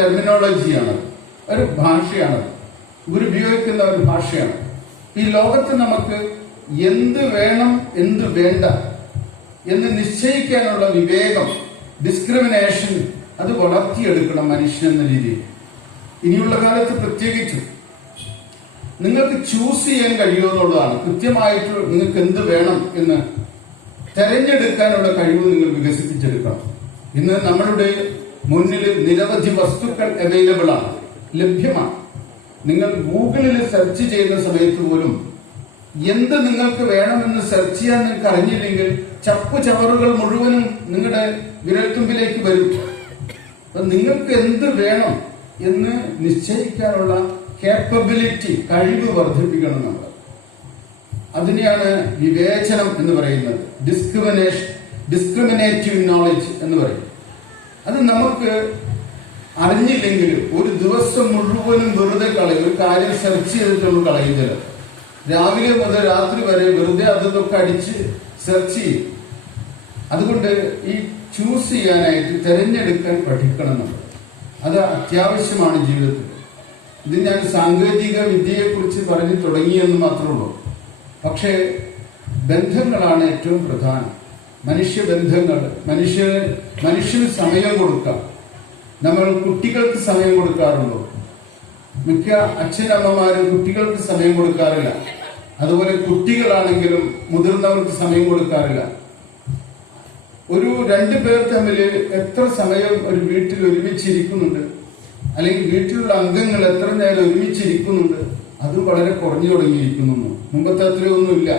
ടെർമിനോളജിയാണ്, ഒരു ഭാഷയാണ്, ഉപയോഗിക്കുന്ന ഒരു ഭാഷയാണ്. ഈ ലോകത്ത് നമുക്ക് എന്ത് വേണം എന്ത് വേണ്ട എന്ന് നിശ്ചയിക്കാനുള്ള വിവേകം, ഡിസ്ക്രിമിനേഷൻ അത് വളർത്തിയെടുക്കണം മനുഷ്യൻ എന്ന രീതിയിൽ. ഇനിയുള്ള കാലത്ത് പ്രത്യേകിച്ചും നിങ്ങൾക്ക് ചൂസ് ചെയ്യാൻ കഴിയുമെന്നുള്ളതാണ്. കൃത്യമായിട്ട് നിങ്ങൾക്ക് എന്ത് വേണം എന്ന് തെരഞ്ഞെടുക്കാനുള്ള കഴിവ് നിങ്ങൾ വികസിപ്പിച്ചെടുക്കണം. ഇന്ന് നമ്മളുടെ മുന്നിൽ നിരവധി വസ്തുക്കൾ അവൈലബിൾ ആണ്, ലഭ്യമാണ്. നിങ്ങൾ ഗൂഗിളിൽ സെർച്ച് ചെയ്യുന്ന സമയത്ത് പോലും എന്ത് നിങ്ങൾക്ക് വേണമെന്ന് സെർച്ച് ചെയ്യാൻ നിങ്ങൾക്ക് അറിഞ്ഞില്ലെങ്കിൽ ചവറുകൾ മുഴുവനും നിങ്ങളുടെ വിരൽത്തുമ്പിലേക്ക് വരും. അപ്പൊ നിങ്ങൾക്ക് എന്ത് വേണം എന്ന് നിശ്ചയിക്കാനുള്ള കേപ്പബിലിറ്റി, കഴിവ് വർദ്ധിപ്പിക്കണം നമ്മൾ. അതിനെയാണ് വിവേചനം എന്ന് പറയുന്നത്, ഡിസ്ക്രിമിനേറ്റീവ് നോളജ് എന്ന് പറയും. അത് നമുക്ക് അറിഞ്ഞില്ലെങ്കിൽ ഒരു ദിവസം മുഴുവനും വെറുതെ കളയും. ഒരു കാര്യം സെർച്ച് ചെയ്തിട്ടുള്ള കളയുന്നില്ല. രാവിലെ മുതൽ രാത്രി വരെ വെറുതെ അതൊക്കെ അടിച്ച് സെർച്ച് ചെയ്യും. അതുകൊണ്ട് ഈ ചൂസ് ചെയ്യാനായിട്ട് തിരഞ്ഞെടുക്കാൻ പഠിക്കണം നമ്മൾ. അത് അത്യാവശ്യമാണ് ജീവിതത്തിൽ. ഇത് ഞാൻ സാങ്കേതിക വിദ്യയെ കുറിച്ച് പറഞ്ഞു തുടങ്ങിയെന്ന് മാത്രമേ ഉള്ളൂ. പക്ഷേ ബന്ധങ്ങളാണ് ഏറ്റവും പ്രധാനം. മനുഷ്യബന്ധങ്ങൾ, മനുഷ്യന് സമയം കൊടുക്കാം. നമ്മൾ കുട്ടികൾക്ക് സമയം കൊടുക്കാറുണ്ടോ? മിക്ക അച്ഛനമ്മമാരും കുട്ടികൾക്ക് സമയം കൊടുക്കാറില്ല. അതുപോലെ കുട്ടികളാണെങ്കിലും മുതിർന്നവർക്ക് സമയം കൊടുക്കാറില്ല. ഒരു രണ്ടു പേർ തമ്മിൽ എത്ര സമയം ഒരു വീട്ടിൽ ഒരുമിച്ചിരിക്കുന്നുണ്ട്, അല്ലെങ്കിൽ വീട്ടിലുള്ള അംഗങ്ങൾ എത്ര നേരം ഒരുമിച്ചിരിക്കുന്നുണ്ട്, അതും വളരെ കുറഞ്ഞു തുടങ്ങിയിരിക്കുന്നു. മുമ്പത്തെ അത്രയൊന്നുമില്ല.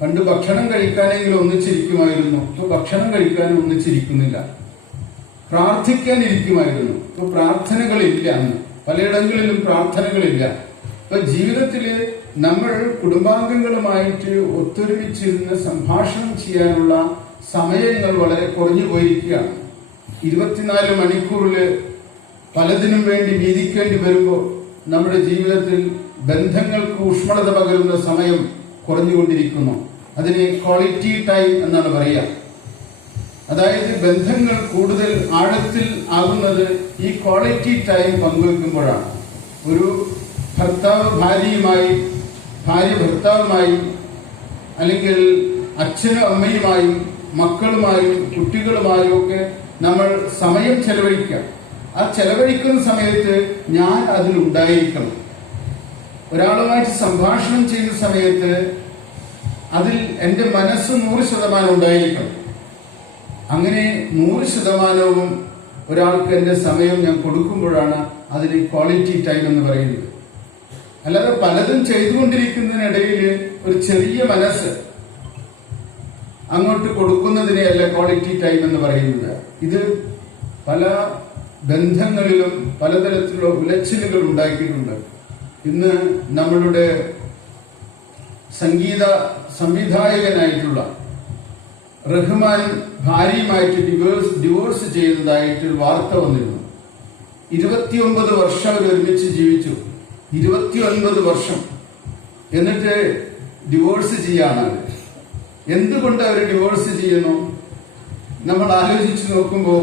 പണ്ട് ഭക്ഷണം കഴിക്കാനെങ്കിലും ഒന്നിച്ചിരിക്കുമായിരുന്നു. ഇപ്പൊ ഭക്ഷണം കഴിക്കാനും ഒന്നിച്ചിരിക്കുന്നില്ല. പ്രാർത്ഥിക്കാനിരിക്കുമായിരുന്നു. ഇപ്പൊ പ്രാർത്ഥനകളില്ല. അന്ന് പലയിടങ്ങളിലും പ്രാർത്ഥനകളില്ല. ഇപ്പൊ ജീവിതത്തില് നമ്മൾ കുടുംബാംഗങ്ങളുമായിട്ട് ഒത്തൊരുമിച്ചിരുന്ന് സംഭാഷണം ചെയ്യാനുള്ള സമയങ്ങൾ വളരെ കുറഞ്ഞു പോയിരിക്കുകയാണ്. 24 മണിക്കൂറില് പലതിനും വേണ്ടി വീതിക്കേണ്ടി വരുമ്പോൾ നമ്മുടെ ജീവിതത്തിൽ ബന്ധങ്ങൾക്ക് ഊഷ്മളത പകരുന്ന സമയം കുറഞ്ഞുകൊണ്ടിരിക്കുന്നു. അതിന് ക്വാളിറ്റി ടൈം എന്നാണ് പറയുക. അതായത് ബന്ധങ്ങൾ കൂടുതൽ ആഴത്തിൽ ആകുന്നത് ഈ ക്വാളിറ്റി ടൈം പങ്കുവെക്കുമ്പോഴാണ്. ഒരു ഭർത്താവ് ഭാര്യയുമായി, ഭാര്യ ഭർത്താവുമായി, അല്ലെങ്കിൽ അച്ഛനും അമ്മയുമായും മക്കളുമായും കുട്ടികളുമായും ഒക്കെ നമ്മൾ സമയം ചെലവഴിക്കാം. ആ ചെലവഴിക്കുന്ന സമയത്ത് ഞാൻ അതിലുണ്ടായിരിക്കണം. ഒരാളുമായിട്ട് സംഭാഷണം ചെയ്യുന്ന സമയത്ത് അതിൽ എന്റെ മനസ്സ് 100% ഉണ്ടായിരിക്കണം. അങ്ങനെ 100% ഒരാൾക്ക് എന്റെ സമയം ഞാൻ കൊടുക്കുമ്പോഴാണ് അതിന് ക്വാളിറ്റി ടൈം എന്ന് പറയുന്നത്. അല്ലാതെ പലതും ചെയ്തുകൊണ്ടിരിക്കുന്നതിനിടയിൽ ഒരു ചെറിയ മനസ്സ് അങ്ങോട്ട് കൊടുക്കുന്നതിനെയല്ല ക്വാളിറ്റി ടൈം എന്ന് പറയുന്നത്. ഇത് പല ബന്ധങ്ങളിലും പലതരത്തിലുള്ള ഉലച്ചിലുകൾ ഉണ്ടാക്കിയിട്ടുണ്ട്. ഇന്ന് നമ്മളുടെ സംഗീത സംവിധായകനായിട്ടുള്ള റഹ്മാൻ ഭാര്യയുമായിട്ട് ഡിവോഴ്സ് ചെയ്യുന്നതായിട്ട് വാർത്ത വന്നിരുന്നു. 29 വർഷം അവർ ഒരുമിച്ച് ജീവിച്ചു. 29 വർഷം. എന്നിട്ട് ഡിവോഴ്സ് ചെയ്യാണ്. എന്തുകൊണ്ട് അവർ ഡിവോഴ്സ് ചെയ്യുന്നു? നമ്മൾ ആലോചിച്ച് നോക്കുമ്പോൾ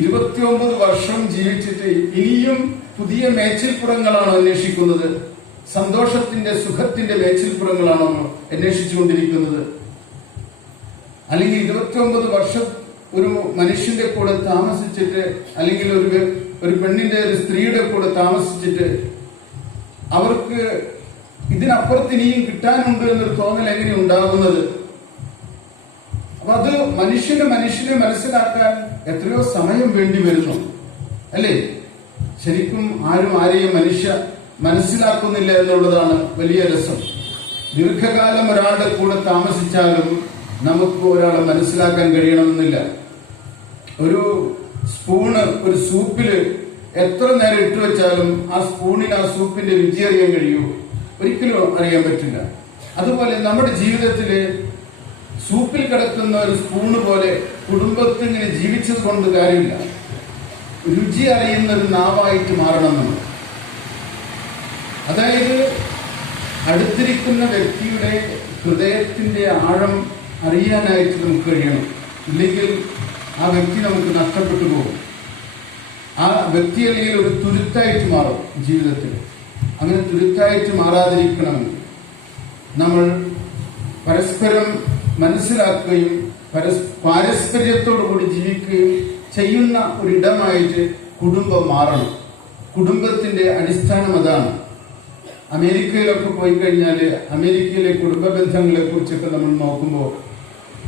29 വർഷം ജീവിച്ചിട്ട് ഇനിയും പുതിയ മേച്ചിൽപ്പുറങ്ങളാണോ അന്വേഷിക്കുന്നത്? സന്തോഷത്തിന്റെ, സുഖത്തിന്റെ മേച്ചിൽപ്പുറങ്ങളാണോ അന്വേഷിച്ചുകൊണ്ടിരിക്കുന്നത്? അല്ലെങ്കിൽ 29 വർഷം ഒരു മനുഷ്യന്റെ കൂടെ താമസിച്ചിട്ട്, അല്ലെങ്കിൽ ഒരു പെണ്ണിന്റെ, ഒരു സ്ത്രീയുടെ കൂടെ താമസിച്ചിട്ട് അവർക്ക് ഇതിനപ്പുറത്ത് ഇനിയും കിട്ടാനുണ്ട് എന്നൊരു തോന്നൽ എങ്ങനെ ഉണ്ടാകുന്നത്? അപ്പൊ അത് മനുഷ്യനെ മനസ്സിലാക്കാൻ എത്രയോ സമയം വേണ്ടി വരുന്നു, അല്ലേ? ശരിക്കും ആരും ആരെയും മനസ്സിലാക്കുന്നില്ല എന്നുള്ളതാണ് വലിയ രസം. ദീർഘകാലം ഒരാളുടെ കൂടെ താമസിച്ചാലും നമുക്ക് ഒരാളെ മനസ്സിലാക്കാൻ കഴിയണമെന്നില്ല. ഒരു സ്പൂണ് ഒരു സൂപ്പില് എത്ര നേരം ഇട്ടു വെച്ചാലും ആ സ്പൂണിന് ആ സൂപ്പിന്റെ രുചി അറിയാൻ കഴിയുമോ? ഒരിക്കലും അറിയാൻ പറ്റില്ല. അതുപോലെ നമ്മുടെ ജീവിതത്തില് സൂപ്പിൽ കിടക്കുന്ന ഒരു സ്പൂണ് പോലെ കുടുംബത്തിൽ ഇങ്ങനെ ജീവിച്ചത് കൊണ്ട് കാര്യമില്ല. രുചി അറിയുന്ന ഒരു നാവായിട്ട് മാറണം നമ്മൾ. അതായത് അടുത്തിരിക്കുന്ന വ്യക്തിയുടെ ഹൃദയത്തിന്റെ ആഴം അറിയാനായിട്ട് നമുക്ക് കഴിയണം. ഇല്ലെങ്കിൽ ആ വ്യക്തി നമുക്ക് നഷ്ടപ്പെട്ടു പോകും. ആ വ്യക്തി അല്ലെങ്കിൽ ഒരു തുരുത്തായിട്ട് മാറും ജീവിതത്തിൽ. അങ്ങനെ തുരുത്തായിട്ട് മാറാതിരിക്കണമെങ്കിൽ നമ്മൾ പരസ്പരം മനസ്സിലാക്കുകയും പാരസ്പര്യത്തോടു കൂടി ജീവിക്കുകയും ചെയ്യുന്ന ഒരിടമായിട്ട് കുടുംബം മാറണം. കുടുംബത്തിന്റെ അടിസ്ഥാനം അതാണ്. അമേരിക്കയിലൊക്കെ പോയി കഴിഞ്ഞാൽ അമേരിക്കയിലെ കുടുംബ ബന്ധങ്ങളെ കുറിച്ചൊക്കെ നമ്മൾ നോക്കുമ്പോൾ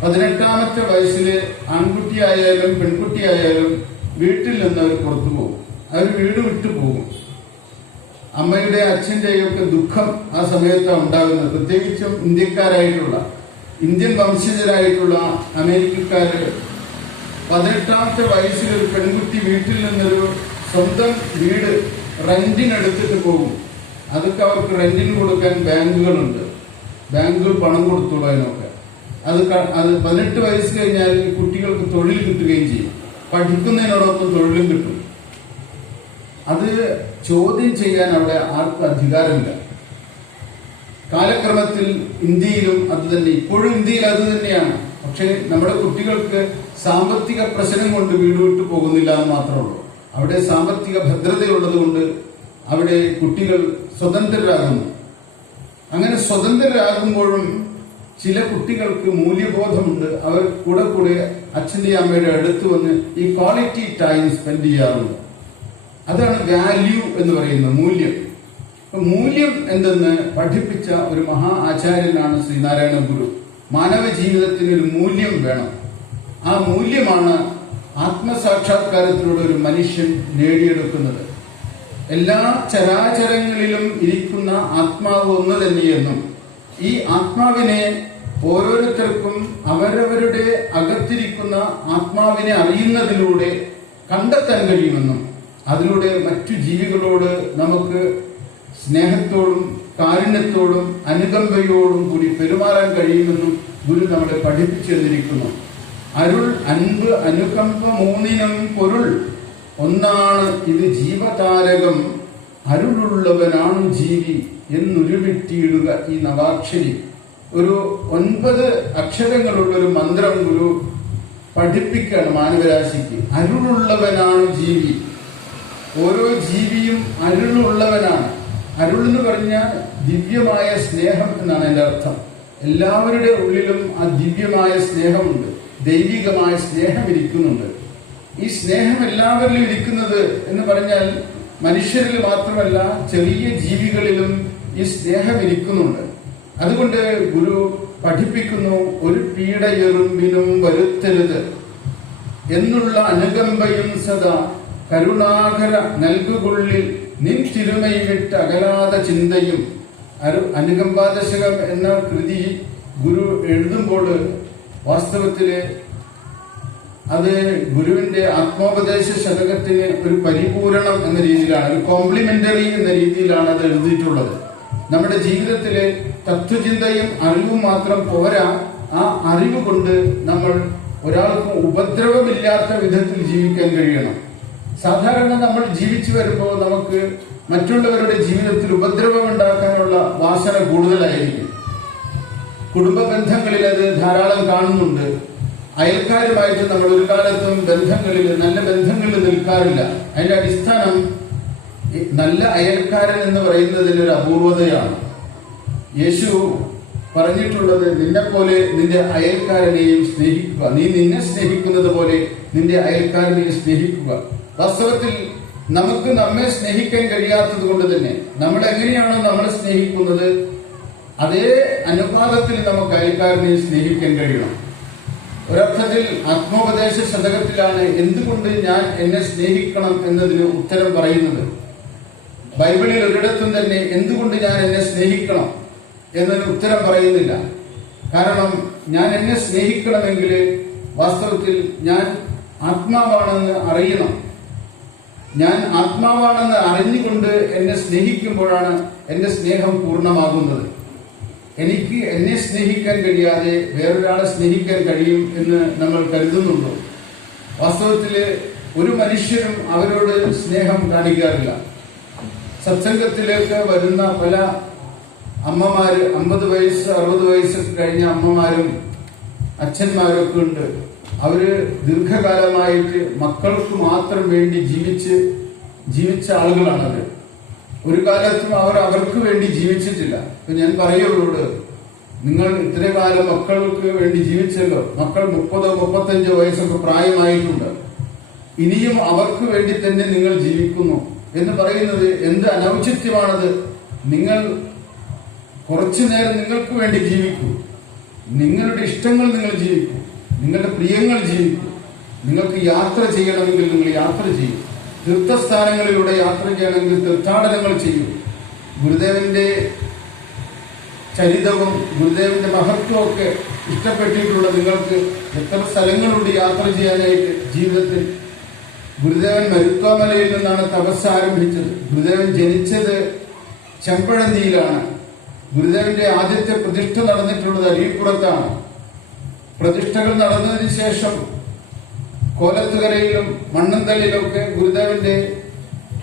18ാമത്തെ വയസ്സിൽ ആൺകുട്ടിയായാലും പെൺകുട്ടിയായാലും വീട്ടിൽ നിന്ന് അവർ പുറത്തു പോകും. അവർ വീട് വിട്ടു പോകും. അമ്മയുടെ അച്ഛന്റെയും ഒക്കെ ദുഃഖം ആ സമയത്താണ് ഉണ്ടാകുന്നത്. പ്രത്യേകിച്ചും ഇന്ത്യൻ വംശജരായിട്ടുള്ള അമേരിക്കക്കാര് 18ാമത്തെ വയസ്സിൽ ഒരു പെൺകുട്ടി വീട്ടിൽ നിന്നൊരു സ്വന്തം വീട് റെന്റിനെടുത്തിട്ട് പോകും. അതൊക്കെ അവർക്ക് റെന്റിന് കൊടുക്കാൻ ബാങ്കുകളുണ്ട്. ബാങ്കുകൾ പണം കൊടുത്തോളൂ അതിനൊക്കെ. അത് 18 വയസ്സ് കഴിഞ്ഞാൽ കുട്ടികൾക്ക് തൊഴിൽ കിട്ടുകയും ചെയ്യും. പഠിക്കുന്നതിനോടൊപ്പം തൊഴിലും കിട്ടും. അത് ചോദ്യം ചെയ്യാൻ അവിടെ ആർക്കും അധികാരമില്ല. കാലക്രമത്തിൽ ഇന്ത്യയിലും അത് തന്നെ, ഇപ്പോഴും ഇന്ത്യയിൽ അത് തന്നെയാണ്. പക്ഷെ നമ്മുടെ കുട്ടികൾക്ക് സാമ്പത്തിക പ്രശ്നം കൊണ്ട് വീട് വിട്ടു പോകുന്നില്ല എന്ന് മാത്രമേ ഉള്ളൂ. അവിടെ സാമ്പത്തിക ഭദ്രതയുള്ളത് കൊണ്ട് അവിടെ കുട്ടികൾ സ്വതന്ത്രരാകുന്നു. അങ്ങനെ സ്വതന്ത്രരാകുമ്പോഴും ചില കുട്ടികൾക്ക് മൂല്യബോധമുണ്ട്. അവർ കൂടെ അച്ഛന്റെ അമ്മയുടെ അടുത്ത് വന്ന് ഈ ക്വാളിറ്റി ടൈം സ്പെൻഡ് ചെയ്യാറുണ്ട്. അതാണ് വാല്യൂ എന്ന് പറയുന്നത്, മൂല്യം. മൂല്യം എന്തെന്ന് പഠിപ്പിച്ച ഒരു മഹാ ആചാര്യനാണ് ശ്രീനാരായണ ഗുരു. മാനവ ജീവിതത്തിന് ഒരു മൂല്യം വേണം. ആ മൂല്യമാണ് ആത്മസാക്ഷാത്കാരത്തിലൂടെ ഒരു മനുഷ്യൻ നേടിയെടുക്കുന്നത്. എല്ലാ ചരാചരങ്ങളിലും ഇരിക്കുന്ന ആത്മാവ് ഒന്ന് തന്നെയെന്നും ഈ ആത്മാവിനെ ഓരോരുത്തർക്കും അവരവരുടെ അകത്തിരിക്കുന്ന ആത്മാവിനെ അറിയുന്നതിലൂടെ കണ്ടെത്താൻ കഴിയുമെന്നും അതിലൂടെ മറ്റു ജീവികളോട് നമുക്ക് സ്നേഹത്തോടും കാരുണ്യത്തോടും അനുകമ്പയോടും കൂടി പെരുമാറാൻ കഴിയുമെന്നും ഗുരു നമ്മളെ പഠിപ്പിച്ചു തന്നിരിക്കുന്നു. അരുൾ അൻപ് അനുകമ്പ മൂന്നിനും പൊരുൾ ഒന്നാണ് ഇത് ജീവതാരകം, അരുളുള്ളവനാണ് ജീവി എന്നുരുവിട്ടിയിടുക ഈ നവാക്ഷരി. ഒരു 9 അക്ഷരങ്ങളുള്ള ഒരു മന്ത്രം ഗുരു പഠിപ്പിക്കുകയാണ് മാനവരാശിക്ക്. അരുളുള്ളവനാണ് ജീവി. ഓരോ ജീവിയും അരുളുള്ളവനാണ്. അരുൾ എന്ന് പറഞ്ഞാൽ ദിവ്യമായ സ്നേഹം എന്നാണ് എന്റെ അർത്ഥം. എല്ലാവരുടെ ഉള്ളിലും ആ ദിവ്യമായ സ്നേഹമുണ്ട്, ദൈവികമായ സ്നേഹം ഇരിക്കുന്നുണ്ട്. ഈ സ്നേഹം എല്ലാവരിലും ഇരിക്കുന്നത് എന്ന് പറഞ്ഞാൽ മനുഷ്യരിൽ മാത്രമല്ല ചെറിയ ജീവികളിലും ഈ സ്നേഹം ഇരിക്കുന്നുണ്ട്. അതുകൊണ്ട് ഗുരു പഠിപ്പിക്കുന്നു, ഒരു പീഡയെറുമ്പിനും വരുത്തരുത് എന്നുള്ള അനുകമ്പയും സദാ കരുണാകര നൽകുകൊള്ളിൽ നിൻ തിരുമൈ വിട്ട് അകലാതെ ചിന്തയും. അനുകമ്പാദശകം എന്ന കൃതി ഗുരു എഴുതുമ്പോൾ വാസ്തവത്തില് അത് ഗുരുവിന്റെ ആത്മോപദേശ ശതകത്തിന് ഒരു പരിപൂരണം എന്ന രീതിയിലാണ്, ഒരു കോംപ്ലിമെന്ററി എന്ന രീതിയിലാണ് അത് എഴുതിയിട്ടുള്ളത്. നമ്മുടെ ജീവിതത്തിലെ തത്വചിന്തയും അറിവും മാത്രം പോരാ, ആ അറിവ് കൊണ്ട് നമ്മൾ ഒരാൾക്ക് ഉപദ്രവമില്ലാത്ത വിധത്തിൽ ജീവിക്കാൻ കഴിയണം. സാധാരണ നമ്മൾ ജീവിച്ചു വരുമ്പോൾ നമുക്ക് മറ്റുള്ളവരുടെ ജീവിതത്തിൽ ഉപദ്രവം ഉണ്ടാക്കാനുള്ള വാസന കൂടുതലായിരിക്കും. കുടുംബ ബന്ധങ്ങളിൽ അത് ധാരാളം കാണുന്നുണ്ട്. അയൽക്കാരുമായിട്ട് നമ്മൾ ഒരു കാലത്തും നല്ല ബന്ധങ്ങളിൽ നിൽക്കാറില്ല. അതിന്റെ അടിസ്ഥാനം നല്ല അയൽക്കാരൻ എന്ന് പറയുന്നതിൽ ഒരു അപൂർവതയാണ്. യേശു പറഞ്ഞിട്ടുള്ളത്, നിന്നെ പോലെ നിന്റെ അയൽക്കാരനെയും സ്നേഹിക്കുക, നീ നിന്നെ സ്നേഹിക്കുന്നത് പോലെ നിന്റെ അയൽക്കാരനെയും സ്നേഹിക്കുക. വാസ്തവത്തിൽ നമുക്ക് നമ്മെ സ്നേഹിക്കാൻ കഴിയാത്തത് കൊണ്ട് തന്നെ നമ്മൾ എങ്ങനെയാണോ നമ്മളെ സ്നേഹിക്കുന്നത് അതേ അനുപാതത്തിൽ നമുക്ക് അയൽക്കാരനെയും സ്നേഹിക്കാൻ കഴിയണം. ഒരർത്ഥത്തിൽ ആത്മോപദേശ ശതകത്തിലാണ് എന്തുകൊണ്ട് ഞാൻ എന്നെ സ്നേഹിക്കണം എന്നതിന് ഉത്തരം പറയുന്നത്. ബൈബിളിൽ ഒരിടത്തും തന്നെ എന്തുകൊണ്ട് ഞാൻ എന്നെ സ്നേഹിക്കണം എന്നതിന് ഉത്തരം പറയുന്നില്ല. കാരണം ഞാൻ എന്നെ സ്നേഹിക്കണമെങ്കിൽ വാസ്തവത്തിൽ ഞാൻ ആത്മാവാണെന്ന് അറിയണം. ഞാൻ ആത്മാവാണെന്ന് അറിഞ്ഞുകൊണ്ട് എന്നെ സ്നേഹിക്കുമ്പോഴാണ് എന്റെ സ്നേഹം പൂർണ്ണമാകുന്നത്. എനിക്ക് എന്നെ സ്നേഹിക്കാൻ കഴിയാതെ വേറൊരാളെ സ്നേഹിക്കാൻ കഴിയും എന്ന് നമ്മൾ കരുതുന്നുണ്ടോ? വാസ്തവത്തില് ഒരു മനുഷ്യരും അവരോട് സ്നേഹം കാണിക്കാറില്ല. സത്സംഗത്തിലേക്ക് വരുന്ന പല അമ്മമാര്, 50 വയസ്സ് 60 വയസ്സ് കഴിഞ്ഞ അമ്മമാരും അച്ഛന്മാരൊക്കെ ഉണ്ട്. അവര് ദീർഘകാലമായിട്ട് മക്കൾക്ക് മാത്രം വേണ്ടി ജീവിച്ച ആളുകളാണത്. ഒരു കാലത്തും അവർക്ക് വേണ്ടി ജീവിച്ചിട്ടില്ല. ഇപ്പൊ ഞാൻ പറയുന്നവരോട്, നിങ്ങൾ ഇത്രയും കാലം മക്കൾക്ക് വേണ്ടി ജീവിച്ചല്ലോ, മക്കൾ 30-35 വയസ്സൊക്കെ പ്രായമായിട്ടുണ്ട്, ഇനിയും അവർക്ക് വേണ്ടി തന്നെ നിങ്ങൾ ജീവിക്കുന്നു എന്ന് പറയുന്നത് എന്ത് അനൗചിത്യമാണത്. നിങ്ങൾ കുറച്ചു നേരം നിങ്ങൾക്ക് വേണ്ടി ജീവിക്കൂ, നിങ്ങളുടെ ഇഷ്ടങ്ങൾ നിങ്ങൾ ജീവിക്കൂ, നിങ്ങളുടെ പ്രിയങ്ങൾ ജീവിക്കൂ. നിങ്ങൾക്ക് യാത്ര ചെയ്യണമെങ്കിൽ നിങ്ങൾ യാത്ര ചെയ്യൂ, തീർത്ഥസ്ഥാനങ്ങളിലൂടെ യാത്ര ചെയ്യണമെങ്കിൽ തീർത്ഥാടനങ്ങൾ ചെയ്യൂ. ഗുരുദേവന്റെ ചരിതവും ഗുരുദേവന്റെ മഹത്വവും ഒക്കെ ഇഷ്ടപ്പെട്ടിട്ടുള്ള നിങ്ങൾക്ക് എത്ര സ്ഥലങ്ങളുണ്ട് യാത്ര ചെയ്യാനായിട്ട് ജീവിതത്തിൽ. ഗുരുദേവൻ മരുത്വാമലയിൽ നിന്നാണ് തപസ് ആരംഭിച്ചത്. ഗുരുദേവൻ ജനിച്ചത് ചെമ്പഴന്തിയിലാണ്. ഗുരുദേവന്റെ ആദ്യത്തെ പ്രതിഷ്ഠ നടന്നിട്ടുള്ളത് അരീപ്പുറത്താണ്. പ്രതിഷ്ഠകൾ നടന്നതിന് ശേഷം കോലത്തുകരയിലും മണ്ണന്തള്ളിലൊക്കെ ഗുരുദേവന്റെ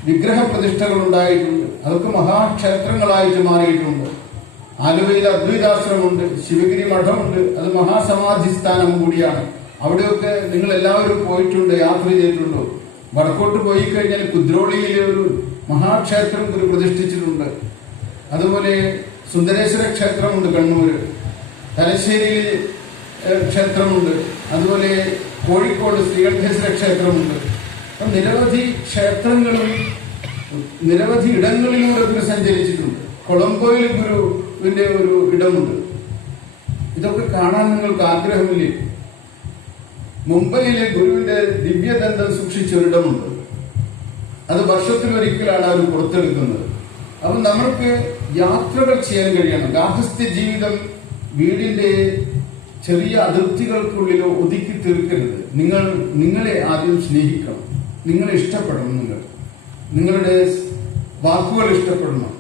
വിഗ്രഹ പ്രതിഷ്ഠകൾ ഉണ്ടായിട്ടുണ്ട്. അതൊക്കെ മഹാക്ഷേത്രങ്ങളായിട്ട് മാറിയിട്ടുണ്ട്. ആലുവയിൽ അദ്വൈതാശ്രമമുണ്ട്, ശിവഗിരി മഠമുണ്ട്, അത് മഹാസമാധി സ്ഥാനം കൂടിയാണ്. അവിടെയൊക്കെ നിങ്ങൾ എല്ലാവരും പോയിട്ടുണ്ട്, യാത്ര ചെയ്തിട്ടുണ്ടോ? വടക്കോട്ട് പോയി കഴിഞ്ഞാൽ കുദ്രോളിയിലെ ഒരു മഹാക്ഷേത്രം ഗുരു പ്രതിഷ്ഠിച്ചിട്ടുണ്ട്. അതുപോലെ സുന്ദരേശ്വര ക്ഷേത്രമുണ്ട് കണ്ണൂര്, തലശ്ശേരിയിൽ ക്ഷേത്രമുണ്ട്, അതുപോലെ കോഴിക്കോട് ശ്രീകണ്ഠേശ്വര ക്ഷേത്രമുണ്ട്. അപ്പം നിരവധി ക്ഷേത്രങ്ങളും നിരവധി ഇടങ്ങളിലൂടെ ഗുരു സഞ്ചരിച്ചിട്ടുണ്ട്. കൊളംബോയിൽ ഗുരുവിന്റെ ഒരു ഇടമുണ്ട്. ഇതൊക്കെ കാണാൻ നിങ്ങൾക്ക് ആഗ്രഹമില്ലേ? മുംബൈയിലെ ഗുരുവിന്റെ ദിവ്യദന്തം സൂക്ഷിച്ച ഒരിടമുണ്ട്. അത് വർഷത്തിലൊരിക്കലാണ് അവർ പുറത്തെടുക്കുന്നത്. അപ്പൊ നമ്മൾക്ക് യാത്രകൾ ചെയ്യാൻ കഴിയണം. ഗാർഹസ്ഥ്യ ജീവിതം വീടിന്റെ ചെറിയ അതിർത്തികൾക്കുള്ളിൽ ഒതുക്കി തീർക്കരുത്. നിങ്ങളെ ആദ്യം സ്നേഹിക്കണം, നിങ്ങളെ ഇഷ്ടപ്പെടണം, നിങ്ങളുടെ വാക്കുകൾ ഇഷ്ടപ്പെടണം.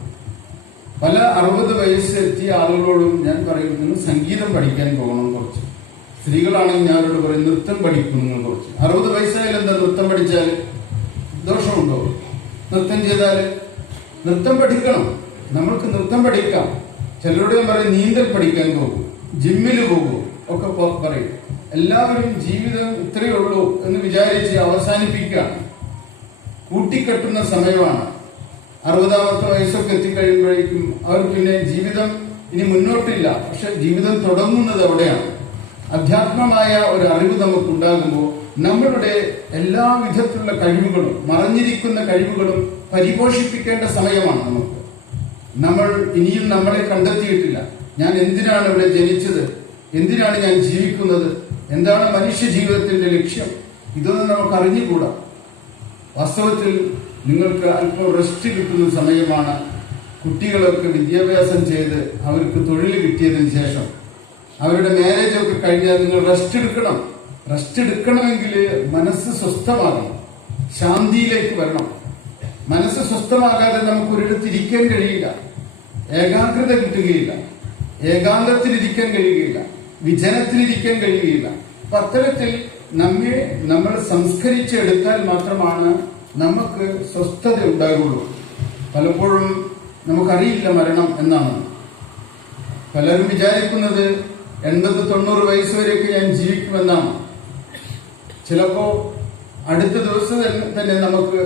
പല 60 വയസ്സെത്തിയ ആളുകളോടും ഞാൻ പറയും, നിങ്ങൾ സംഗീതം പഠിക്കാൻ പോകണം. കുറച്ച് സ്ത്രീകളാണെങ്കിൽ ഞാൻ അവരോട് പറയും, നൃത്തം പഠിക്കും നിങ്ങൾ കുറച്ച്. 60 വയസ്സായാലും എന്താ, നൃത്തം പഠിച്ചാൽ ദോഷമുണ്ടോ? നൃത്തം ചെയ്താൽ നൃത്തം പഠിക്കണം. നമ്മൾക്ക് നൃത്തം പഠിക്കാം. ചിലരോട് ഞാൻ പറയും, നീന്തൽ പഠിക്കാൻ പോകും, ജിമ്മിൽ പോകും ഒക്കെ പറയും. എല്ലാവരും ജീവിതം ഇത്രയേ ഉള്ളൂ എന്ന് വിചാരിച്ച് അവസാനിപ്പിക്കുകയാണ്. കൂട്ടിക്കെട്ടുന്ന സമയമാണ്. 60ാമത്തെ വയസ്സൊക്കെ എത്തിക്കഴിയുമ്പോഴേക്കും അവർ പിന്നെ ജീവിതം ഇനി മുന്നോട്ടില്ല. പക്ഷെ ജീവിതം തുടങ്ങുന്നത് അവിടെയാണ്. അധ്യാത്മമായ ഒരു അറിവ് നമുക്കുണ്ടാകുമ്പോൾ നമ്മളുടെ എല്ലാ വിധത്തിലുള്ള കഴിവുകളും മറഞ്ഞിരിക്കുന്ന കഴിവുകളും പരിപോഷിപ്പിക്കേണ്ട സമയമാണ് നമുക്ക്. നമ്മൾ ഇനിയും നമ്മളെ കണ്ടെത്തിയിട്ടില്ല. ഞാൻ എന്തിനാണ് ഇവിടെ ജനിച്ചത്, എന്തിനാണ് ഞാൻ ജീവിക്കുന്നത്, എന്താണ് മനുഷ്യ ജീവിതത്തിന്റെ ലക്ഷ്യം, ഇതൊന്നും നമുക്ക് അറിഞ്ഞുകൂടാ. വാസ്തവത്തിൽ നിങ്ങൾക്ക് അല്പം റെസ്റ്റ് കിട്ടുന്ന സമയമാണ്. കുട്ടികളൊക്കെ വിദ്യാഭ്യാസം ചെയ്ത് അവർക്ക് തൊഴിൽ കിട്ടിയതിന് ശേഷം അവരുടെ മാരേജ് ഒക്കെ കഴിഞ്ഞാൽ നിങ്ങൾ റെസ്റ്റ് എടുക്കണം. റെസ്റ്റ് എടുക്കണമെങ്കിൽ മനസ്സ് സ്വസ്ഥമാകണം, ശാന്തിയിലേക്ക് വരണം. മനസ്സ് സ്വസ്ഥമാകാതെ നമുക്ക് ഒരിടത്ത് ഇരിക്കാൻ കഴിയില്ല, ഏകാഗ്രത കിട്ടുകയില്ല, ഏകാന്തത്തിലിരിക്കാൻ കഴിയുകയില്ല, വിജനത്തിലിരിക്കാൻ കഴിയുകയില്ല. അപ്പൊ അത്തരത്തിൽ നമ്മൾ സംസ്കരിച്ചെടുത്താൽ മാത്രമാണ് നമുക്ക് സ്വസ്ഥത ഉണ്ടാകുള്ളൂ. പലപ്പോഴും നമുക്കറിയില്ല മരണം എന്നാണ്. പലരും വിചാരിക്കുന്നത് 80-90 വയസ്സ് വരെയൊക്കെ ഞാൻ ജീവിക്കുമെന്നാണ്. ചിലപ്പോ അടുത്ത ദിവസം തന്നെ നമുക്ക്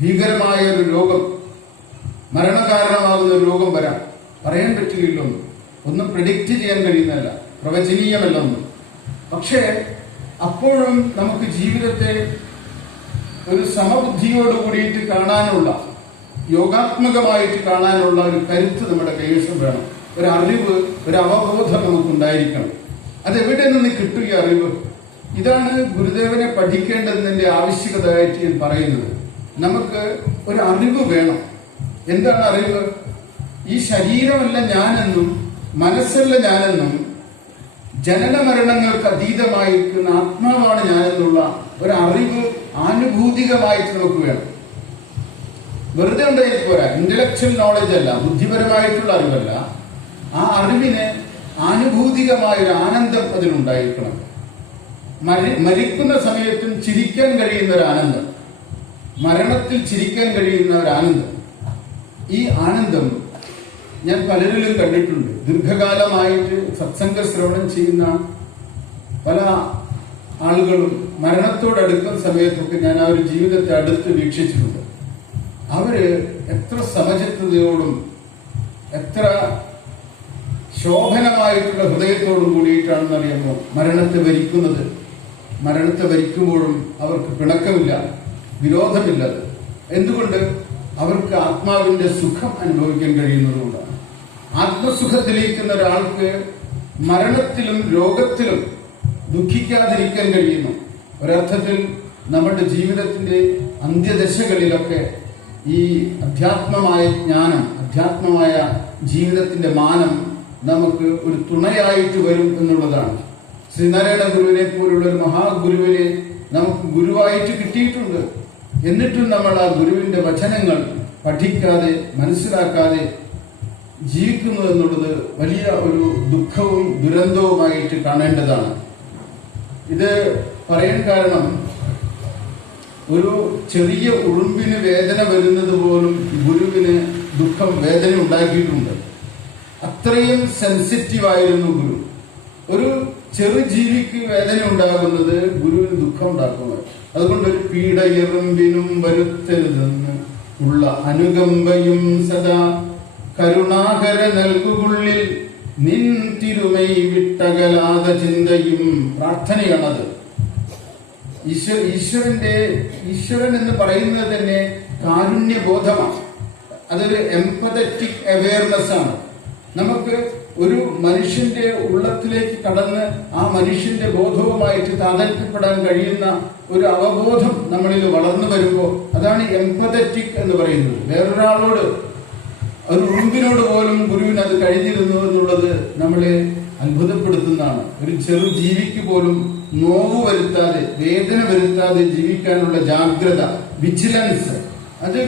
ഭീകരമായ ഒരു രോഗം, മരണകാരണമാകുന്ന ഒരു രോഗം വരാം. പറയാൻ പറ്റുകയില്ല, ഒന്നും പ്രെഡിക്റ്റ് ചെയ്യാൻ കഴിയുന്നതല്ല, പ്രവചനീയമല്ലൊന്നും. പക്ഷേ അപ്പോഴും നമുക്ക് ജീവിതത്തെ ഒരു സമബുദ്ധിയോട് കൂടിയിട്ട് കാണാനുള്ള, യോഗാത്മകമായിട്ട് കാണാനുള്ള ഒരു കരുത്ത് നമ്മുടെ കൈവശം വേണം. ഒരു അറിവ്, ഒരു അവബോധം നമുക്കുണ്ടായിരിക്കണം. അതെവിടെ നിന്ന് കിട്ടും ഈ അറിവ്? ഇതാണ് ഗുരുദേവനെ പഠിക്കേണ്ടതിന്റെ ആവശ്യകതയായിട്ട് ഞാൻ പറയുന്നത്. നമുക്ക് ഒരു അറിവ് വേണം. എന്താണ് അറിവ്? ഈ ശരീരമല്ല ഞാനെന്നും മനസ്സല്ല ഞാനെന്നും ജനന മരണങ്ങൾക്ക് അതീതമായിരിക്കുന്ന ആത്മാവാണ് ഞാനെന്നുള്ള ഒരു അറിവ് ആനുഭൂതികമായിട്ട് നമുക്ക് വേണം. വെറുതെ ഉണ്ടായിട്ട് പോരാ. ഇന്റലക്ച്വൽ നോളജ് അല്ല, ബുദ്ധിപരമായിട്ടുള്ള അറിവല്ല. ആ അറിവിന് ആനുഭൂതികമായൊരു ആനന്ദം അതിലുണ്ടായിരിക്കണം. മരിക്കുന്ന സമയത്തും ചിരിക്കാൻ കഴിയുന്ന ഒരു ആനന്ദം, മരണത്തിൽ ചിരിക്കാൻ കഴിയുന്ന ഒരു ആനന്ദം. ഈ ആനന്ദം ഞാൻ പലരിലും കണ്ടിട്ടുണ്ട്. ദീർഘകാലമായിട്ട് സത്സംഗ ശ്രവണം ചെയ്യുന്ന പല ആളുകളും മരണത്തോടടുക്കുന്ന സമയത്തൊക്കെ ഞാൻ ആ ഒരു ജീവിതത്തെ അടുത്ത് വീക്ഷിച്ചിട്ടുണ്ട്. അവര് എത്ര സമചിത്തതയോടും എത്ര ശോഭനമായിട്ടുള്ള ഹൃദയത്തോടും കൂടിയിട്ടാണെന്ന് അറിയുമ്പോൾ മരണത്തെ വരിക്കുന്നത്. മരണത്തെ വരിക്കുമ്പോഴും അവർക്ക് പിണക്കമില്ല, വിരോധമില്ല. എന്തുകൊണ്ട്? അവർക്ക് ആത്മാവിന്റെ സുഖം അനുഭവിക്കാൻ കഴിയുന്നതുകൊണ്ടാണ്. ആത്മസുഖത്തിലിരിക്കുന്ന ഒരാൾക്ക് മരണത്തിലും രോഗത്തിലും ദുഃഖിക്കാതിരിക്കാൻ കഴിയുന്നു. ഒരർത്ഥത്തിൽ നമ്മുടെ ജീവിതത്തിന്റെ അന്ത്യദശകളിലൊക്കെ ഈ അധ്യാത്മമായ ജ്ഞാനം, അധ്യാത്മമായ ജീവിതത്തിന്റെ മാനം നമുക്ക് ഒരു തുണയായിട്ട് വരും എന്നുള്ളതാണ്. ശ്രീനാരായണ ഗുരുവിനെ പോലുള്ള ഒരു മഹാഗുരുവിനെ നമുക്ക് ഗുരുവായിട്ട് കിട്ടിയിട്ടുണ്ട്. എന്നിട്ടും നമ്മൾ ആ ഗുരുവിന്റെ വചനങ്ങൾ പഠിക്കാതെ മനസ്സിലാക്കാതെ ജീവിക്കുന്നു എന്നുള്ളത് വലിയ ഒരു ദുഃഖവും ദുരന്തവുമായിട്ട് കാണേണ്ടതാണ്. ഇത് പറയാൻ കാരണം, ഒരു ചെറിയ ഉറുമ്പിന് വേദന വരുന്നത് പോലും ഗുരുവിന് ദുഃഖം, വേദന ഉണ്ടാക്കിയിട്ടുണ്ട്. അത്രയും സെൻസിറ്റീവായിരുന്നു ഗുരു. ഒരു ചെറു ജീവിക്ക് വേദന ഉണ്ടാകുന്നത് ഗുരുവിന് ദുഃഖം ഉണ്ടാക്കുന്നത്. അതുകൊണ്ട് ഒരു പീഡ എറുമ്പിനും വരുത്തരുതെന്ന് ഉള്ള അനുകമ്പയും സദാ കരുണാകര നൽകുകുള്ളിൽ നിൻ തിരുമൈ വിട്ടകലാത ചിന്തയും പ്രാർത്ഥനയാണത്. ഈശ്വരൻ എന്ന് പറയുന്നത് തന്നെ കാരുണ്യബോധമാണ്. അതൊരു എംപതറ്റിക് അവയർനെസ് ആണ്. നമുക്ക് ഒരു മനുഷ്യന്റെ ഉള്ളത്തിലേക്ക് കടന്ന് ആ മനുഷ്യന്റെ ബോധവുമായിട്ട് താതാത്മ്യപ്പെടാൻ കഴിയുന്ന ഒരു അവബോധം നമ്മളിൽ വളർന്നു വരുമ്പോൾ അതാണ് എംപതറ്റിക് എന്ന് പറയുന്നത്. വേറൊരാളോട്, ഒരു ഉറുമ്പിനോട് പോലും ഗുരുവിന് അത് കഴിഞ്ഞിരുന്നു എന്നുള്ളത് നമ്മളെ അത്ഭുതപ്പെടുത്തുന്നതാണ്. ഒരു ചെറു ജീവിക്ക് പോലും നോവ് വരുത്താതെ, വേദന വരുത്താതെ ജീവിക്കാനുള്ള ജാഗ്രത, വിജിലൻസ്, അത്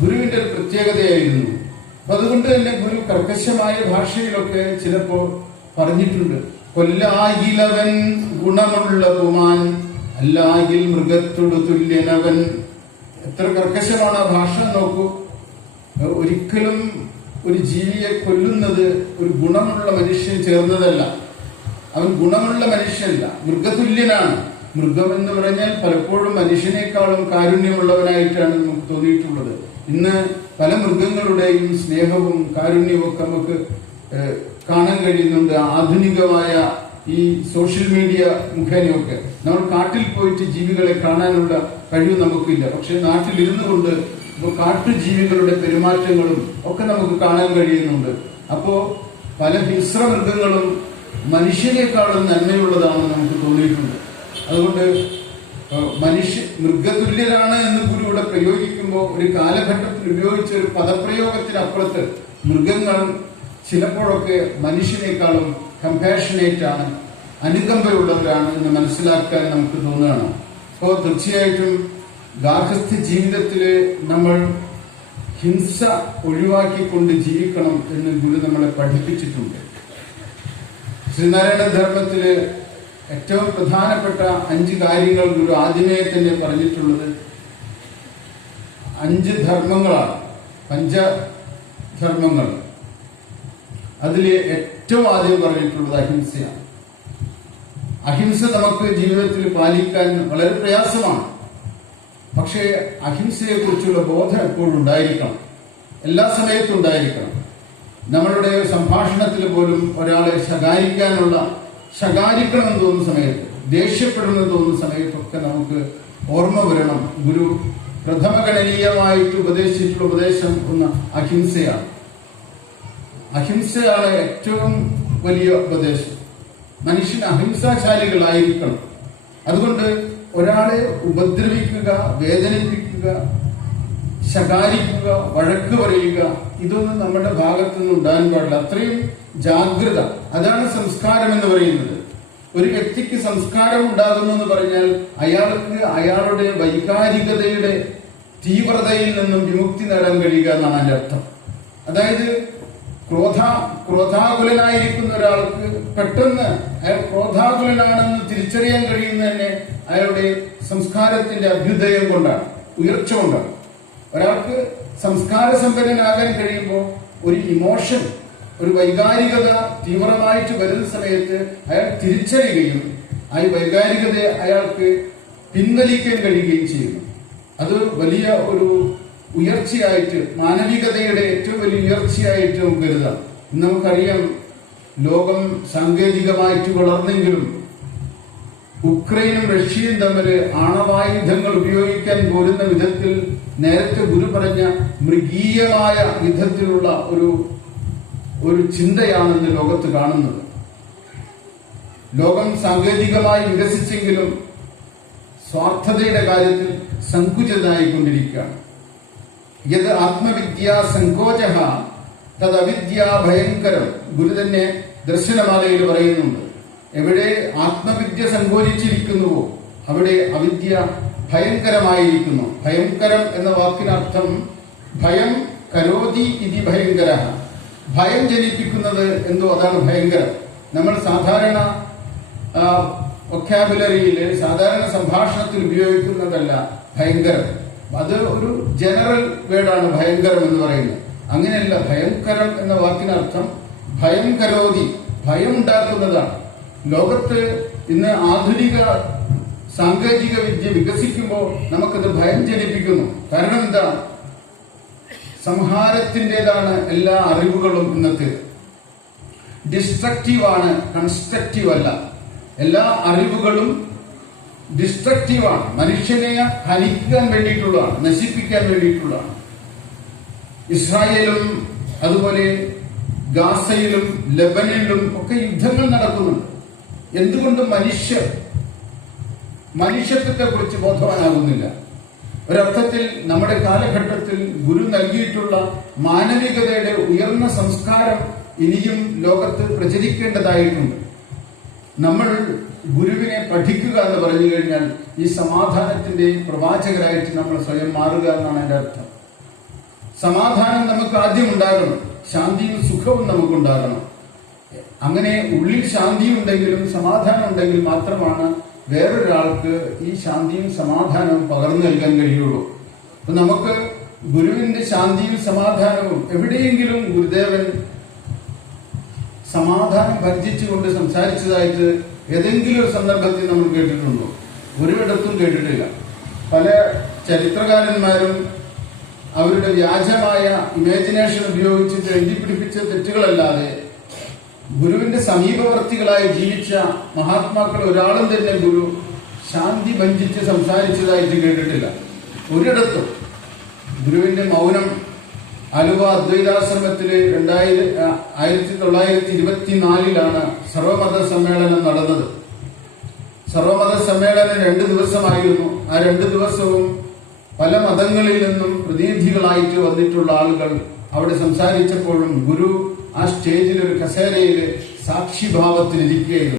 ഗുരുവിന്റെ ഒരു പ്രത്യേകതയായിരുന്നു. അപ്പൊ അതുകൊണ്ട് തന്നെ ഗുരു കർക്കശമായ ഭാഷയിലൊക്കെ ചിലപ്പോ പറഞ്ഞിട്ടുണ്ട്, കൊല്ലാകിലവൻ ഗുണമുള്ള പുമാൻ അല്ലാകിൽ മൃഗത്തോട് തുല്യനവൻ. എത്ര കർക്കശമാണ് ആ ഭാഷ നോക്കൂ. ഒരിക്കലും ഒരു ജീവിയെ കൊല്ലുന്നത് ഒരു ഗുണമുള്ള മനുഷ്യൻ ചേർന്നതല്ല. അവൻ ഗുണമുള്ള മനുഷ്യനല്ല, മൃഗതുല്യനാണ്. മൃഗം എന്ന് പറഞ്ഞാൽ പലപ്പോഴും മനുഷ്യനേക്കാളും കാരുണ്യമുള്ളവനായിട്ടാണ് നമുക്ക് തോന്നിയിട്ടുള്ളത്. ഇന്ന് പല മൃഗങ്ങളുടെയും സ്നേഹവും കാരുണ്യവും ഒക്കെ നമുക്ക് കാണാൻ കഴിയുന്നുണ്ട്. ആധുനികമായ ഈ സോഷ്യൽ മീഡിയ മുഖേനയൊക്കെ നമ്മൾ കാട്ടിൽ പോയിട്ട് ജീവികളെ കാണാനുള്ള കഴിവ് നമുക്കില്ല. പക്ഷെ നാട്ടിലിരുന്നു കൊണ്ട് കാട്ടുജീവികളുടെ പെരുമാറ്റങ്ങളും ഒക്കെ നമുക്ക് കാണാൻ കഴിയുന്നുണ്ട്. അപ്പോ പല ഹിംസ്ര മൃഗങ്ങളും മനുഷ്യനേക്കാളും നന്മയുള്ളതാണെന്ന് നമുക്ക് തോന്നിയിട്ടുണ്ട്. അതുകൊണ്ട് മൃഗതുല്യരാണ് എന്ന് ഗുരു ഇവിടെ പ്രയോഗിക്കുമ്പോൾ ഒരു കാലഘട്ടത്തിൽ ഉപയോഗിച്ച ഒരു പദപ്രയോഗത്തിനപ്പുറത്ത് മൃഗങ്ങൾ ചിലപ്പോഴൊക്കെ മനുഷ്യനേക്കാളും കമ്പാഷനേറ്റ് ആണ്, അനുകമ്പയുള്ളവരാണ് എന്ന് മനസ്സിലാക്കാൻ നമുക്ക് തോന്നുകയാണ്. അപ്പോൾ തീർച്ചയായിട്ടും ഗാർഹസ്ഥ്യ ജീവിതത്തില് നമ്മൾ ഹിംസ ഒഴിവാക്കിക്കൊണ്ട് ജീവിക്കണം എന്ന് ഗുരു നമ്മളെ പഠിപ്പിച്ചിട്ടുണ്ട്. ശ്രീനാരായണ ധർമ്മത്തില് ഏറ്റവും പ്രധാനപ്പെട്ട 5 കാര്യങ്ങൾ ഗുരു ആദ്യമേ തന്നെ പറഞ്ഞിട്ടുള്ളത് 5 ധർമ്മങ്ങളാണ്, പഞ്ചധർമ്മങ്ങൾ. അതിൽ ഏറ്റവും ആദ്യം പറഞ്ഞിട്ടുള്ളത് അഹിംസയാണ്. അഹിംസ നമുക്ക് ജീവിതത്തിൽ പാലിക്കാൻ വളരെ പ്രയാസമാണ്. പക്ഷേ അഹിംസയെ കുറിച്ചുള്ള ബോധം എപ്പോഴും ഉണ്ടായിരിക്കണം, എല്ലാ സമയത്തും ഉണ്ടായിരിക്കണം. നമ്മളുടെ സംഭാഷണത്തിൽ പോലും ഒരാളെ ശകാരിക്കണമെന്ന് തോന്നുന്ന സമയത്ത്, ദേഷ്യപ്പെടണമെന്ന് തോന്നുന്ന സമയത്തൊക്കെ നമുക്ക് ഓർമ്മ വരണം, ഗുരു പ്രഥമഗണനീയമായിട്ട് ഉപദേശിച്ചിട്ടുള്ള ഉപദേശം ഒന്ന് അഹിംസയാണ്. അഹിംസയാണ് ഏറ്റവും വലിയ ഉപദേശം. മനുഷ്യൻ അഹിംസാശാലികളായിരിക്കണം. അതുകൊണ്ട് ഒരാളെ ഉപദ്രവിക്കുക, വേദനിപ്പിക്കുക, ശകാരിക്കുക, വഴക്ക് പറയുക, ഇതൊന്നും നമ്മുടെ ഭാഗത്തു നിന്ന് ഉണ്ടാകാൻ പാടില്ല. അത്രയും ജാഗ്രത, അതാണ് സംസ്കാരം എന്ന് പറയുന്നത്. ഒരു വ്യക്തിക്ക് സംസ്കാരം ഉണ്ടാകുന്നു എന്ന് പറഞ്ഞാൽ അയാൾക്ക് അയാളുടെ വൈകാരികതയുടെ തീവ്രതയിൽ നിന്നും വിമുക്തി നേടാൻ കഴിയുക എന്നാണ് അതിന്റെ അർത്ഥം. അതായത് ക്രോധാകുലനായിരിക്കുന്ന ഒരാൾക്ക് പെട്ടെന്ന് അയാൾ ക്രോധാകുലനാണെന്ന് തിരിച്ചറിയാൻ കഴിയുന്ന തന്നെ അയാളുടെ സംസ്കാരത്തിന്റെ അഭ്യുദയം കൊണ്ടാണ്, ഉയർച്ച കൊണ്ടാണ്. ഒരാൾക്ക് സംസ്കാര സമ്പന്നനാകാൻ കഴിയുമ്പോൾ ഒരു ഇമോഷൻ, ഒരു വൈകാരികത തീവ്രമായിട്ട് വരുന്ന സമയത്ത് അയാൾ തിരിച്ചറിയുകയും ആ വൈകാരികതയെ അയാൾക്ക് പിൻവലിക്കാൻ കഴിയുകയും ചെയ്യുന്നു. അത് വലിയ ഒരു ഉയർച്ചയായിട്ട്, മാനവികതയുടെ ഏറ്റവും വലിയ ഉയർച്ചയായിട്ട് നമുക്ക് കരുതാം. ഇന്ന് നമുക്കറിയാം, ലോകം സാങ്കേതികമായിട്ട് വളർന്നെങ്കിലും ഉക്രൈനും റഷ്യയും തമ്മിൽ ആണവായുധങ്ങൾ ഉപയോഗിക്കാൻ പോരുന്ന വിധത്തിൽ നേരത്തെ ഗുരു പറഞ്ഞ മൃഗീയമായ വിധത്തിലുള്ള ഒരു ചിന്തയാണെന്ന് ലോകത്ത് കാണുന്നത്. ലോകം സാങ്കേതികമായി വികസിച്ചെങ്കിലും സ്വാർത്ഥതയുടെ കാര്യത്തിൽ സങ്കുചിതനായിക്കൊണ്ടിരിക്കുകയാണ്. യത് ആത്മവിദ്യാ സങ്കോചഃ തദ് അവിദ്യാ ഭയങ്കരം. ഗുരു തന്നെ ദർശനമാലയിൽ പറയുന്നുണ്ട്, എവിടെ ആത്മവിദ്യ സങ്കോചിച്ചിരിക്കുന്നുവോ അവിടെ അവിദ്യ ഭയങ്കരമായിരിക്കുന്നു. ഭയങ്കരം എന്ന വാക്കിനർത്ഥം ഭയം കരോതി ഇതി ഭയങ്കര. ഭയം ജനിപ്പിക്കുന്നത് എന്തോ അതാണ് ഭയങ്കരം. നമ്മൾ സാധാരണ വൊക്കാബുലറിയിൽ, സാധാരണ സംഭാഷണത്തിൽ ഉപയോഗിക്കുന്നതല്ല ഭയങ്കരം. അത് ഒരു ജനറൽ വേർഡാണ് ഭയങ്കരം എന്ന് പറയുന്നത്. അങ്ങനെയല്ല, ഭയങ്കരം എന്ന വാക്കിനർത്ഥം ഭയം കരോതി, ഭയം ഉണ്ടാക്കുന്നതാണ്. ലോകത്ത് ഇന്ന് ആധുനിക സാങ്കേതിക വിദ്യ വികസിക്കുമ്പോൾ നമുക്കത് ഭയം ജനിപ്പിക്കുന്നു. കാരണം എന്താ? സംഹാരത്തിൻ്റെതാണ് എല്ലാ അറിവുകളും ഇന്നത്തെ. ഡിസ്ട്രക്റ്റീവാണ്, കൺസ്ട്രക്റ്റീവ് അല്ല. എല്ലാ അറിവുകളും ഡിസ്ട്രക്റ്റീവാണ്, മനുഷ്യനെ ഹനിക്കാൻ വേണ്ടിയിട്ടുള്ളതാണ്, നശിപ്പിക്കാൻ വേണ്ടിയിട്ടുള്ളതാണ്. ഇസ്രായേലും അതുപോലെ ഗാസയിലും ലെബനനിലും ഒക്കെ യുദ്ധങ്ങൾ നടക്കുന്നുണ്ട്. എന്തുകൊണ്ട് മനുഷ്യത്വത്തെ കുറിച്ച് ബോധവാനാകുന്നില്ല? ഒരർത്ഥത്തിൽ നമ്മുടെ കാലഘട്ടത്തിൽ ഗുരു നൽകിയിട്ടുള്ള മാനവികതയുടെ ഉയർന്ന സംസ്കാരം ഇനിയും ലോകത്ത് പ്രചരിക്കേണ്ടതായിട്ടുണ്ട്. നമ്മൾ ഗുരുവിനെ പഠിക്കുക എന്ന് പറഞ്ഞു കഴിഞ്ഞാൽ ഈ സമാധാനത്തിന്റെ പ്രവാചകരായിട്ട് നമ്മൾ സ്വയം മാറുക എന്നാണ് എൻ്റെ അർത്ഥം. സമാധാനം നമുക്ക് ആദ്യം ഉണ്ടാകണം, ശാന്തിയും സുഖവും നമുക്കുണ്ടാകണം. അങ്ങനെ ഉള്ളിൽ ശാന്തി ഉണ്ടെങ്കിലും സമാധാനം ഉണ്ടെങ്കിൽ മാത്രമാണ് വേറൊരാൾക്ക് ഈ ശാന്തിയും സമാധാനവും പകർന്നു നൽകാൻ കഴിയുള്ളൂ. അപ്പൊ നമുക്ക് ഗുരുവിന്റെ ശാന്തിയും സമാധാനവും, എവിടെയെങ്കിലും ഗുരുദേവൻ സമാധാനം ഭഞ്ജിച്ചുകൊണ്ട് സംസാരിച്ചതായിട്ട് ഏതെങ്കിലും ഒരു സന്ദർഭത്തിൽ നമ്മൾ കേട്ടിട്ടുണ്ടോ? ഒരിടത്തും കേട്ടിട്ടില്ല. പല ചരിത്രകാരന്മാരും അവരുടെ വ്യാജമായ ഇമാജിനേഷൻ ഉപയോഗിച്ച് എഴുതി പിടിപ്പിച്ച തെറ്റുകളല്ലാതെ ഗുരുവിന്റെ സമീപവർത്തികളായി ജീവിച്ച മഹാത്മാക്കൾ ഒരാളും തന്നെ ഗുരു ശാന്തി ഭഞ്ജിച്ച് സംസാരിച്ചതായിട്ട് കേട്ടിട്ടില്ല ഒരിടത്തും. ഗുരുവിന്റെ മൗനം ആലുവ അദ്വൈതാശ്രമത്തില് 1924 സർവമത സമ്മേളനം നടന്നത്. സർവമത സമ്മേളനം 2 ദിവസമായിരുന്നു. ആ 2 ദിവസവും പല മതങ്ങളിൽ നിന്നും പ്രതിനിധികളായിട്ട് വന്നിട്ടുള്ള ആളുകൾ അവിടെ സംസാരിച്ചപ്പോഴും ഗുരു ആ സ്റ്റേജിൽ ഒരു കസേരയിൽ സാക്ഷിഭാവത്തിലിരിക്കുകയായിരുന്നു.